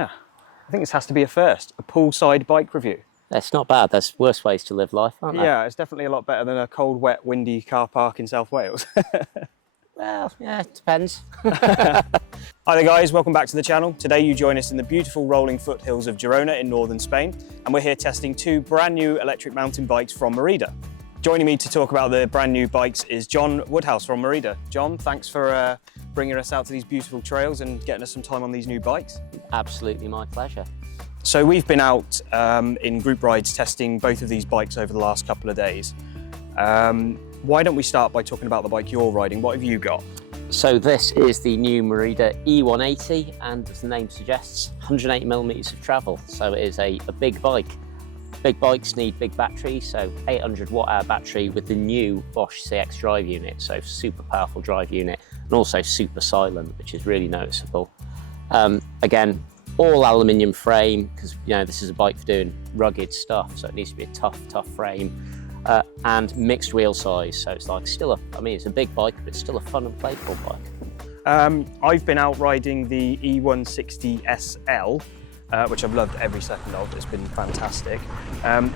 Yeah, I think this has to be a first, a poolside bike review. It's not bad. There's worse ways to live life, aren't there? Yeah, it's definitely a lot better than a cold, wet, windy car park in South Wales. Well, yeah, it depends. Hi there guys, welcome back to the channel. Today you join us in the beautiful rolling foothills of Girona in northern Spain, and we're here testing two brand new electric mountain bikes from Merida. Joining me to talk about the brand new bikes is John Woodhouse from Merida. John, thanks for bringing us out to these beautiful trails and getting us some time on these new bikes. Absolutely my pleasure. So we've been out in group rides testing both of these bikes over the last couple of days. Why don't we start by talking about the bike you're riding? What have you got? So this is the new Merida E180, and as the name suggests, 180mm of travel. So it is a big bike. Big bikes need big batteries, so 800 watt-hour battery with the new Bosch CX drive unit, so super powerful drive unit, and also super silent, which is really noticeable. Again, all aluminium frame, because this is a bike for doing rugged stuff, so it needs to be a tough frame, and mixed wheel size, so it's like still it's a big bike, but it's still a fun and playful bike. I've been out riding the E160 SL, which I've loved every second of. It's been fantastic.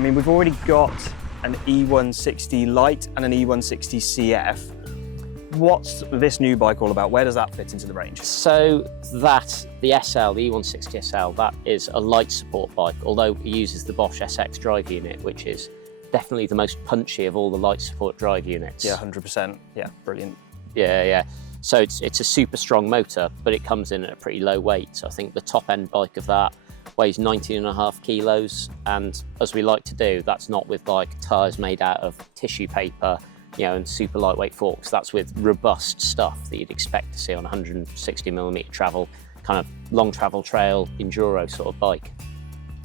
We've already got an E160 Lite and an E160 CF. What's this new bike all about? Where does that fit into the range? So the SL, the E160 SL, that is a light support bike, although it uses the Bosch SX drive unit, which is definitely the most punchy of all the light support drive units. Yeah, 100%. Yeah, brilliant. Yeah. So it's a super strong motor, but it comes in at a pretty low weight. So I think the top end bike of that weighs 19.5 kilos. And as we like to do, that's not with like tires made out of tissue paper, and super lightweight forks. That's with robust stuff that you'd expect to see on 160mm travel, kind of long travel trail, enduro sort of bike.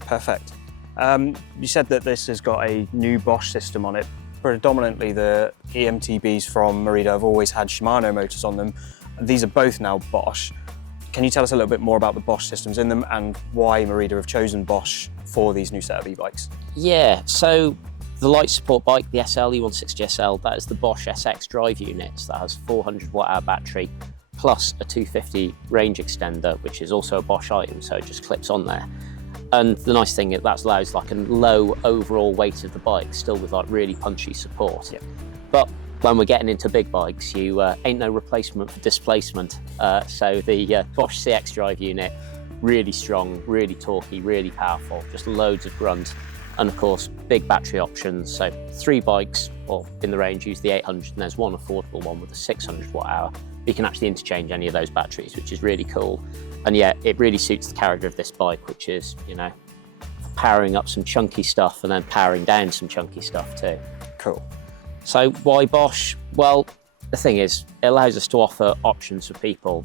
Perfect. You said that this has got a new Bosch system on it. Predominantly the EMTBs from Merida have always had Shimano motors on them. These are both now Bosch. Can you tell us a little bit more about the Bosch systems in them and why Merida have chosen Bosch for these new set of e-bikes? Yeah, so the light support bike, the SL E160 SL, that is the Bosch SX drive unit. That has 400 watt-hour battery plus a 250 range extender, which is also a Bosch item, so it just clips on there. And the nice thing is that allows like a low overall weight of the bike, still with like really punchy support. Yeah. But when we're getting into big bikes, you ain't no replacement for displacement. So the Bosch CX drive unit, really strong, really torquey, really powerful, just loads of grunt. And of course, big battery options. So 3 bikes, or in the range, use the 800, and there's one affordable one with a 600 watt hour. You can actually interchange any of those batteries, which is really cool. And yeah, it really suits the character of this bike, which is, powering up some chunky stuff and then powering down some chunky stuff too. Cool. So why Bosch? Well, the thing is, it allows us to offer options for people.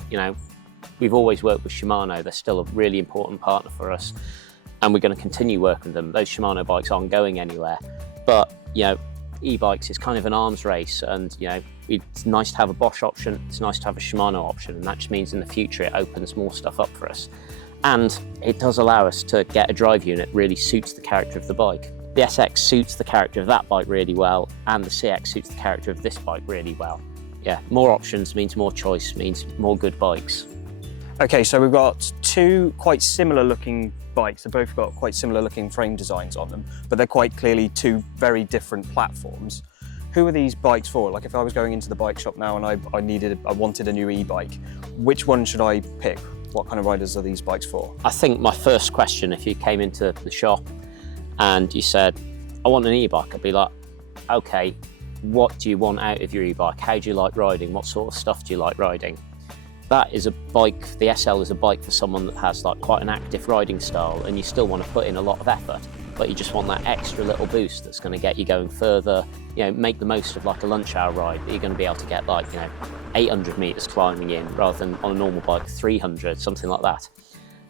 We've always worked with Shimano. They're still a really important partner for us, and we're going to continue working with them. Those Shimano bikes aren't going anywhere. But, e-bikes is kind of an arms race, and, it's nice to have a Bosch option. It's nice to have a Shimano option, and that just means in the future it opens more stuff up for us. And it does allow us to get a drive unit that really suits the character of the bike. The SX suits the character of that bike really well, and the CX suits the character of this bike really well. Yeah, more options means more choice, means more good bikes. Okay, so we've got two quite similar looking bikes. They've both got quite similar looking frame designs on them, but they're quite clearly two very different platforms. Who are these bikes for? Like if I was going into the bike shop now and I wanted a new e-bike, which one should I pick? What kind of riders are these bikes for? I think my first question, if you came into the shop and you said, I want an e-bike, I'd be like, okay, what do you want out of your e-bike? How do you like riding? What sort of stuff do you like riding? That is a bike, the SL is a bike for someone that has like quite an active riding style, and you still want to put in a lot of effort, but you just want that extra little boost that's going to get you going further, make the most of like a lunch hour ride, that you're going to be able to get like, 800 meters climbing in rather than on a normal bike, 300, something like that.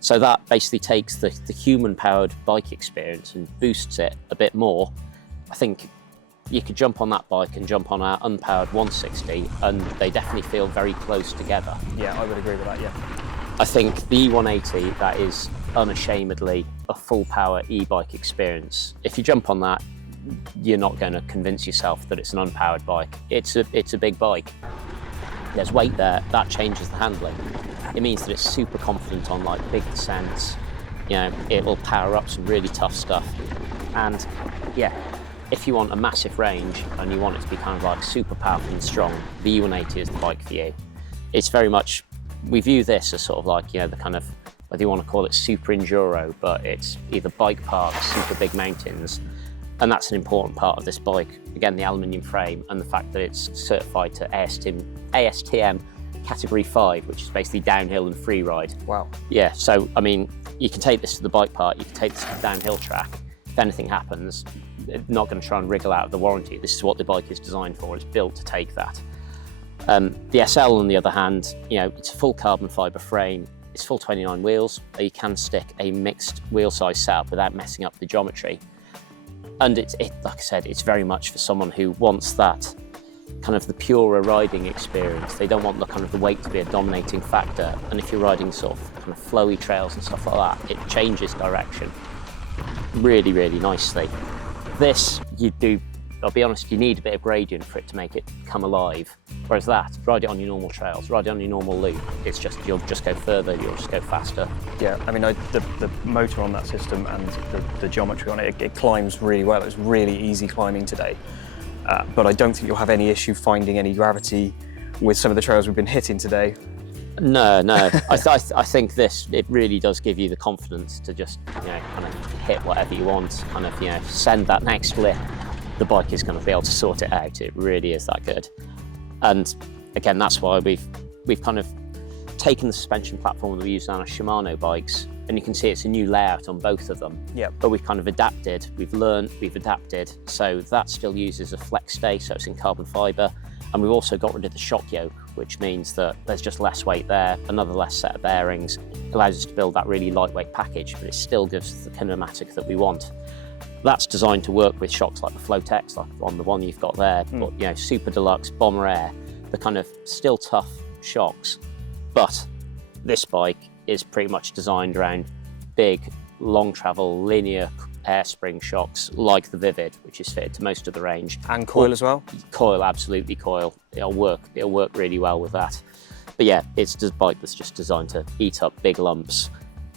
So that basically takes the human powered bike experience and boosts it a bit more. I think you could jump on that bike and jump on our unpowered 160, and they definitely feel very close together. Yeah, I would agree with that, yeah. I think the E180, that is unashamedly a full power e-bike experience. If you jump on that, you're not going to convince yourself that it's an unpowered bike. It's a big bike. There's weight there, that changes the handling. It means that it's super confident on like big descents, You know, it will power up some really tough stuff. And yeah, if you want a massive range and you want it to be kind of like super powerful and strong, the e180 is the bike for you. It's very much, we view this as sort of like, you know, the kind of, whether you want to call it super enduro, but it's either bike parks, super big mountains, and that's an important part of this bike. Again, the aluminium frame and the fact that it's certified to ASTM category 5, which is basically downhill and free ride. Wow. Yeah, so I mean, you can take this to the bike park, you can take this to the downhill track. If anything happens, it's not going to try and wriggle out of the warranty. This is what the bike is designed for. It's built to take that. The SL, on the other hand, you know, it's a full carbon fibre frame. It's full 29 wheels. You can stick a mixed wheel size setup without messing up the geometry. And like I said, it's very much for someone who wants that kind of the purer riding experience. They don't want the kind of the weight to be a dominating factor. And if you're riding sort of kind of flowy trails and stuff like that, it changes direction really, really nicely. This, I'll be honest, you need a bit of gradient for it to make it come alive. Whereas that, ride it on your normal trails, ride it on your normal loop, it's just, you'll just go further, you'll just go faster. Yeah, I mean, the motor on that system and the geometry on it, it climbs really well. It's really easy climbing today. But I don't think you'll have any issue finding any gravity with some of the trails we've been hitting today. No. I think it really does give you the confidence to just, you know, kind of hit whatever you want, kind of, you know, send that next flip. The bike is going to be able to sort it out. It really is that good. And again, that's why we've kind of taken the suspension platform that we use on our Shimano bikes, and you can see it's a new layout on both of them. Yeah. But we've kind of adapted, we've learned, we've adapted. So that still uses a flex stay, so it's in carbon fibre. And we've also got rid of the shock yoke, which means that there's just less weight there, another less set of bearings, allows us to build that really lightweight package, but it still gives us the kinematic that we want. That's designed to work with shocks like the Flotex, like on the one you've got there, but you know, Super Deluxe, Bomber Air, the kind of still tough shocks. But this bike is pretty much designed around big, long travel, linear air spring shocks like the Vivid, which is fitted to most of the range. And coil as well? Coil, absolutely coil. It'll work really well with that. But yeah, it's a bike that's just designed to eat up big lumps.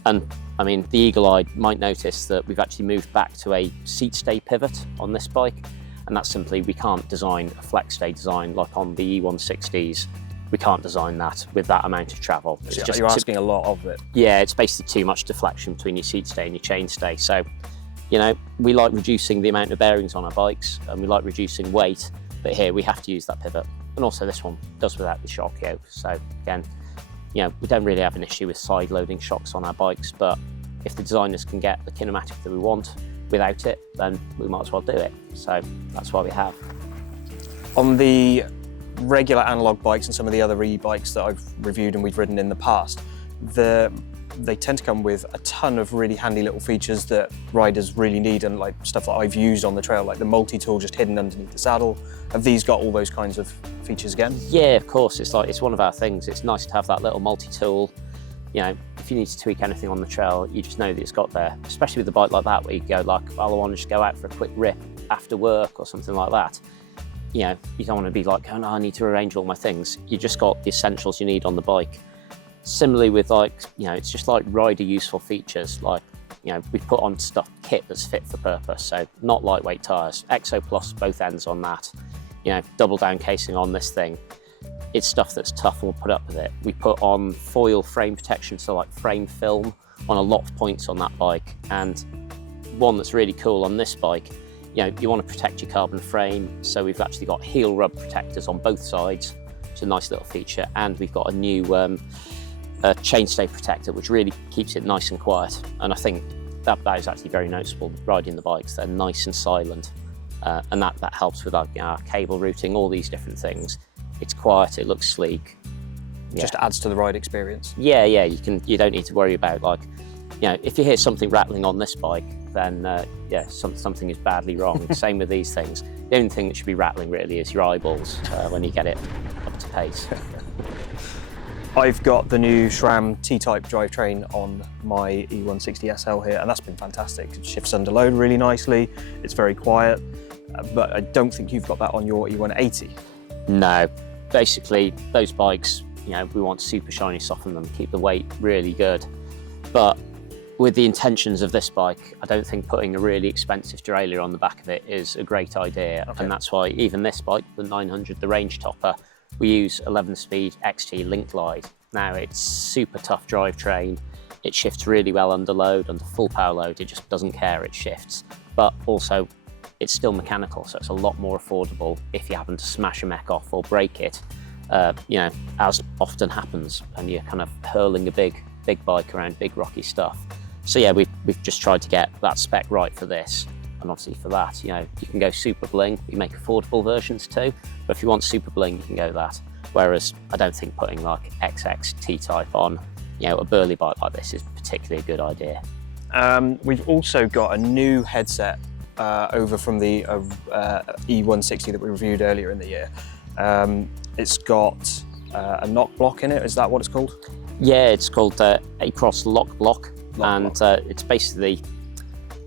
And I mean, the eagle-eyed might notice that we've actually moved back to a seat stay pivot on this bike. And that's simply, we can't design a flex stay design like on the E160s. We can't design that with that amount of travel. It's just, you're asking a lot of it. Yeah, it's basically too much deflection between your seat stay and your chain stay. So, you know, we like reducing the amount of bearings on our bikes and we like reducing weight, but here we have to use that pivot. And also this one does without the shock yoke. So again, you know, we don't really have an issue with side loading shocks on our bikes, but if the designers can get the kinematic that we want without it, then we might as well do it. So that's why we have. On the regular analog bikes and some of the other e-bikes that I've reviewed and we've ridden in the past, they tend to come with a ton of really handy little features that riders really need, and like stuff that I've used on the trail, like the multi-tool just hidden underneath the saddle. Have these got all those kinds of features again? Yeah, of course. It's one of our things. It's nice to have that little multi-tool. You know, if you need to tweak anything on the trail, you just know that it's got there, especially with a bike like that where you go like, I want to just go out for a quick rip after work or something like that. You know, you don't want to be like, oh no, I need to arrange all my things. You just got the essentials you need on the bike. Similarly with like, you know, it's just like rider useful features. Like, you know, we've put on kit that's fit for purpose. So not lightweight tires, Exo Plus both ends on that. You know, double down casing on this thing. It's stuff that's tough and we'll put up with it. We put on foil frame protection, so like frame film on a lot of points on that bike. And one that's really cool on this bike, you know, you want to protect your carbon frame, so we've actually got heel rub protectors on both sides, which is a nice little feature, and we've got a new chainstay protector, which really keeps it nice and quiet. And I think that is actually very noticeable riding the bikes. They're nice and silent, and that helps with our cable routing, all these different things. It's quiet, it looks sleek. Yeah. Just adds to the ride experience. Yeah, you don't need to worry about, like, you know, if you hear something rattling on this bike, then yeah, something is badly wrong. Same with these things. The only thing that should be rattling really is your eyeballs when you get it up to pace. I've got the new SRAM T-Type drivetrain on my E160 SL here, and that's been fantastic. It shifts under load really nicely, it's very quiet, but I don't think you've got that on your E180. No, basically those bikes, you know, we want super shiny, soften them, keep the weight really good. But with the intentions of this bike, I don't think putting a really expensive derailleur on the back of it is a great idea. Okay. And that's why even this bike, the 900, the range topper, we use 11-speed XT link glide. Now it's super tough drivetrain. It shifts really well under load, under full power load. It just doesn't care, it shifts. But also it's still mechanical, so it's a lot more affordable if you happen to smash a mech off or break it, you know, as often happens, and you're kind of hurling a big bike around big rocky stuff. So yeah, we've just tried to get that spec right for this. And obviously for that, you know, you can go super bling. We make affordable versions too, but if you want super bling, you can go that. Whereas I don't think putting like XX T-type on, you know, a burly bike like this is particularly a good idea. We've also got a new headset over from the E160 that we reviewed earlier in the year. It's got a knock block in it. Is that what it's called? Yeah, it's called A-Cross Lock Block. It's basically,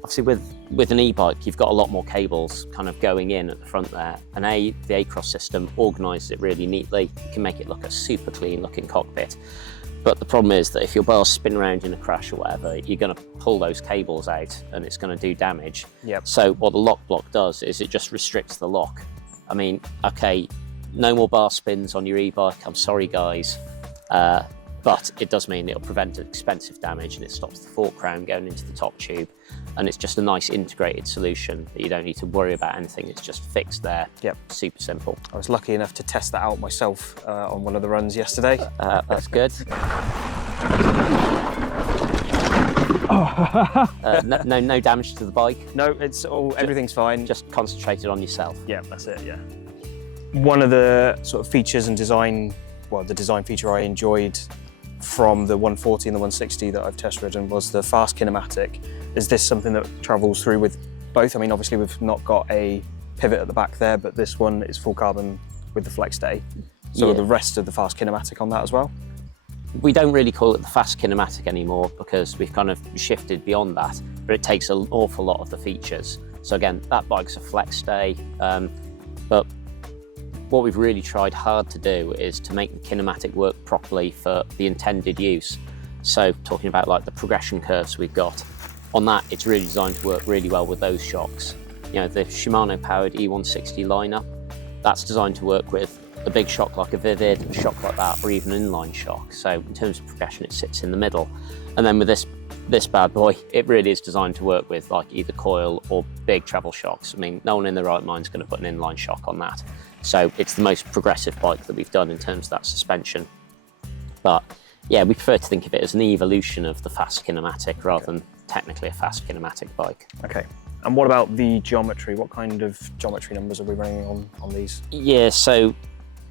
obviously with an e-bike, you've got a lot more cables kind of going in at the front there. And the A-Cross system organises it really neatly. You can make it look a super clean looking cockpit. But the problem is that if your bars spin around in a crash or whatever, you're going to pull those cables out and it's going to do damage. Yep. So what the lock block does is it just restricts the lock. I mean, okay, no more bar spins on your e-bike, I'm sorry guys. But it does mean it'll prevent expensive damage and it stops the fork crown going into the top tube. And it's just a nice integrated solution that you don't need to worry about anything. It's just fixed there. Yep. Super simple. I was lucky enough to test that out myself on one of the runs yesterday. That's good. No damage to the bike. No, everything's fine. Just concentrated on yourself. Yeah, that's it, yeah. One of the sort of features and design, well, the design feature I enjoyed from the 140 and the 160 that I've test ridden was the fast kinematic. Is this something that travels through with both? I mean, obviously we've not got a pivot at the back there, but this one is full carbon with the flex day. So the rest of the fast kinematic on that as well? We don't really call it the fast kinematic anymore because we've kind of shifted beyond that, but it takes an awful lot of the features. So again, that bike's a flex day, but what we've really tried hard to do is to make the kinematic work properly for the intended use. So talking about like the progression curves we've got, on that it's really designed to work really well with those shocks. You know, the Shimano powered E160 lineup, that's designed to work with a big shock like a Vivid, a shock like that, or even an inline shock. So in terms of progression, it sits in the middle. And then with this bad boy, it really is designed to work with like either coil or big travel shocks. I mean, no one in their right mind is going to put an inline shock on that. So it's the most progressive bike that we've done in terms of that suspension. But yeah, we prefer to think of it as an evolution of the fast kinematic rather than technically a fast kinematic bike. Okay. And what about the geometry? What kind of geometry numbers are we running on these? Yeah, so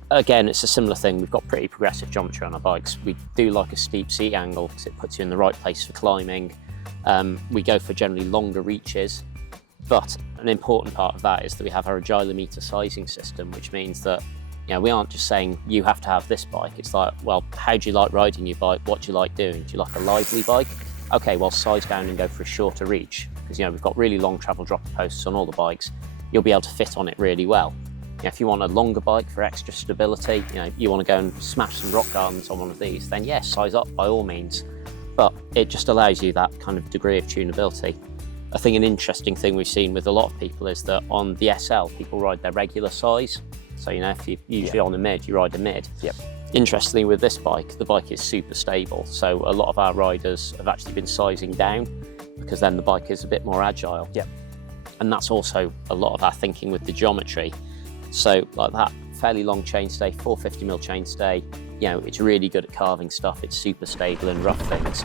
again, it's a similar thing. We've got pretty progressive geometry on our bikes. We do like a steep seat angle because it puts you in the right place for climbing. We go for generally longer reaches. But an important part of that is that we have our agile meter sizing system, which means that, you know, we aren't just saying you have to have this bike. It's like, well, how do you like riding your bike? What do you like doing? Do you like a lively bike? Okay, well, size down and go for a shorter reach because, you know, we've got really long travel drop posts on all the bikes. You'll be able to fit on it really well. You know, if you want a longer bike for extra stability, you know, you want to go and smash some rock gardens on one of these, then yes, size up by all means. But it just allows you that kind of degree of tunability. I think an interesting thing we've seen with a lot of people is that on the SL, people ride their regular size. So, you know, if you're usually on a mid, you ride a mid. Yep. Interestingly, with this bike, the bike is super stable. So a lot of our riders have actually been sizing down because then the bike is a bit more agile. Yep. And that's also a lot of our thinking with the geometry. So like that fairly long chainstay, 450mm chainstay, you know, it's really good at carving stuff. It's super stable in rough things.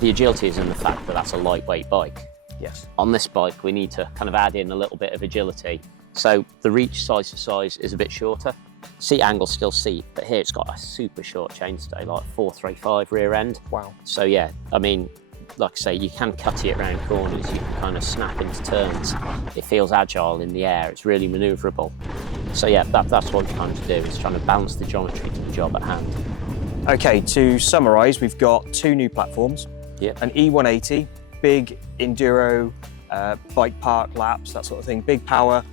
The agility is in the fact that that's a lightweight bike. Yes. On this bike, we need to kind of add in a little bit of agility. So the reach size to size is a bit shorter. Seat angle's still seat, but here it's got a super short chainstay, like 435 rear end. Wow. So yeah, I mean, like I say, you can cut it around corners, you can kind of snap into turns. It feels agile in the air, it's really manoeuvrable. So yeah, that's what we're trying to do, is trying to balance the geometry to the job at hand. Okay, to summarise, we've got two new platforms. Yep. An E180, big enduro, bike park laps, that sort of thing. Big power,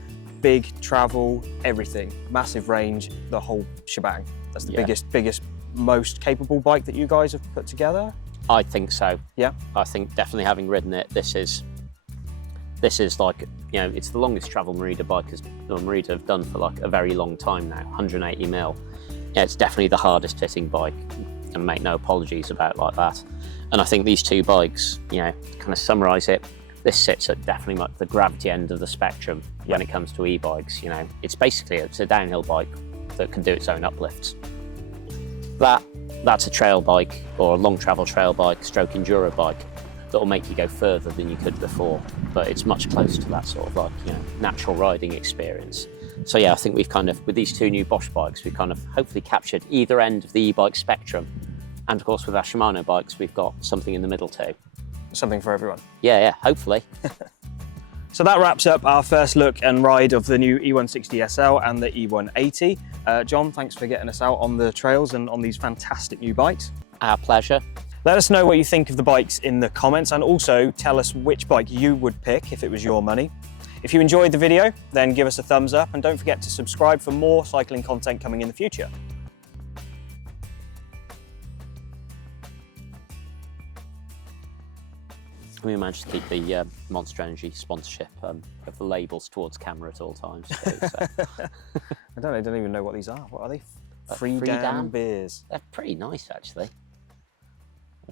big travel, everything. Massive range, the whole shebang. That's the biggest, most capable bike that you guys have put together? I think so. Yeah. I think definitely having ridden it, this is like, you know, it's the longest travel Merida bike Merida have done for like a very long time now, 180 mil. Yeah, it's definitely the hardest hitting bike, and make no apologies about like that. And I think these two bikes, you know, kind of summarise it, this sits at definitely like the gravity end of the spectrum when it comes to e-bikes. You know, it's a downhill bike that can do its own uplifts. That's a trail bike or a long travel trail bike stroke enduro bike that will make you go further than you could before, but it's much closer to that sort of like, you know, natural riding experience. So yeah, I think we've kind of, with these two new Bosch bikes, we've kind of hopefully captured either end of the e-bike spectrum. And of course with our Shimano bikes, we've got something in the middle too. Something for everyone. Yeah, hopefully. So that wraps up our first look and ride of the new E160 SL and the E180. John, thanks for getting us out on the trails and on these fantastic new bikes. Our pleasure. Let us know what you think of the bikes in the comments, and also tell us which bike you would pick if it was your money. If you enjoyed the video, then give us a thumbs up, and don't forget to subscribe for more cycling content coming in the future. We managed to keep the Monster Energy sponsorship of the labels towards camera at all times too, so. I don't even know what these are. What are they? Free Dam beers. They're pretty nice actually.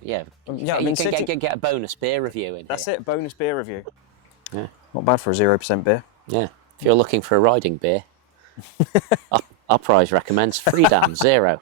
Yeah, yeah, you can get a bonus beer review in That's here. it, bonus beer review. Yeah. Not bad for a 0% beer. Yeah, if you're looking for a riding beer, Uprise recommends Free Dam 0.